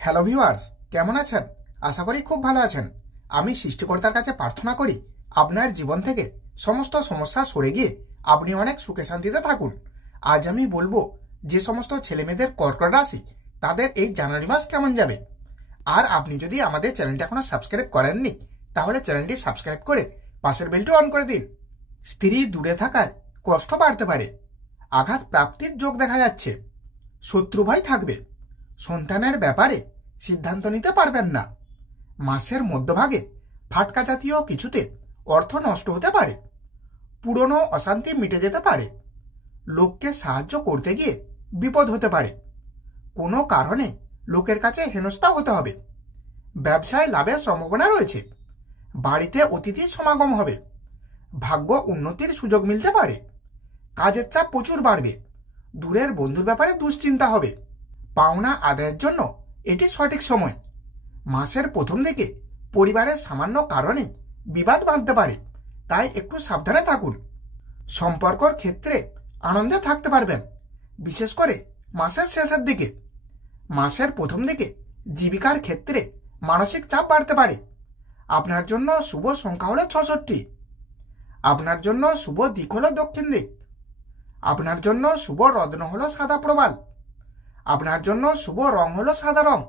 Hello viewers, কেমন আছেন? আশা করি খুব ভালো আছেন। আমি সৃষ্টিকর্তার কাছে প্রার্থনা করি আপনার জীবন থেকে সমস্ত সমস্যা সরে গিয়ে আপনি অনেক সুখে শান্তিতে থাকুন। আজ আমি বলবো যে সমস্ত ছেলেমেয়েদের কর্কট রাশি তাদের এই জানুয়ারি মাস কেমন যাবে। আর আপনি যদি আমাদের চ্যানেলটি এখনো সাবস্ক্রাইব করেননি তাহলে চ্যানেলটি সাবস্ক্রাইব করে পাশের বেলটি অন করে দিন। স্ত্রী দূরে থাকায় কষ্ট বাড়তে পারে, আঘাত প্রাপ্তির যোগ দেখা যাচ্ছে, শত্রু ভয় থাকবে, সন্তানের ব্যাপারে সিদ্ধান্ত নিতে পারবেন না। মাসের মধ্যভাগে ফাটকা জাতীয় কিছুতে অর্থ নষ্ট হতে পারে, পুরনো অশান্তি মিটে যেতে পারে, লোককে সাহায্য করতে গিয়ে বিপদ হতে পারে, কোনো কারণে লোকের কাছে হেনস্থা হতে হবে, ব্যবসায় লাভের সম্ভাবনা রয়েছে, বাড়িতে অতিথির সমাগম হবে, ভাগ্য উন্নতির সুযোগ মিলতে পারে, কাজের চাপ প্রচুর বাড়বে, দূরের বন্ধুর ব্যাপারে দুশ্চিন্তা হবে, পাওনা আদায়ের জন্য এটি সঠিক সময়। মাসের প্রথম দিকে পরিবারের সামান্য কারণে বিবাদ বাঁধতে পারে, তাই একটু সাবধানে থাকুন। সম্পর্কর ক্ষেত্রে আনন্দে থাকতে পারবেন, বিশেষ করে মাসের শেষের দিকে। মাসের প্রথম দিকে জীবিকার ক্ষেত্রে মানসিক চাপ বাড়তে পারে। আপনার জন্য শুভ সংখ্যা হলো 66। আপনার জন্য শুভ দিক হলো দক্ষিণ দিক। আপনার জন্য শুভ রত্ন হলো সাদা প্রবাল। আপনার জন্য শুভ রং হলো সাদা রং।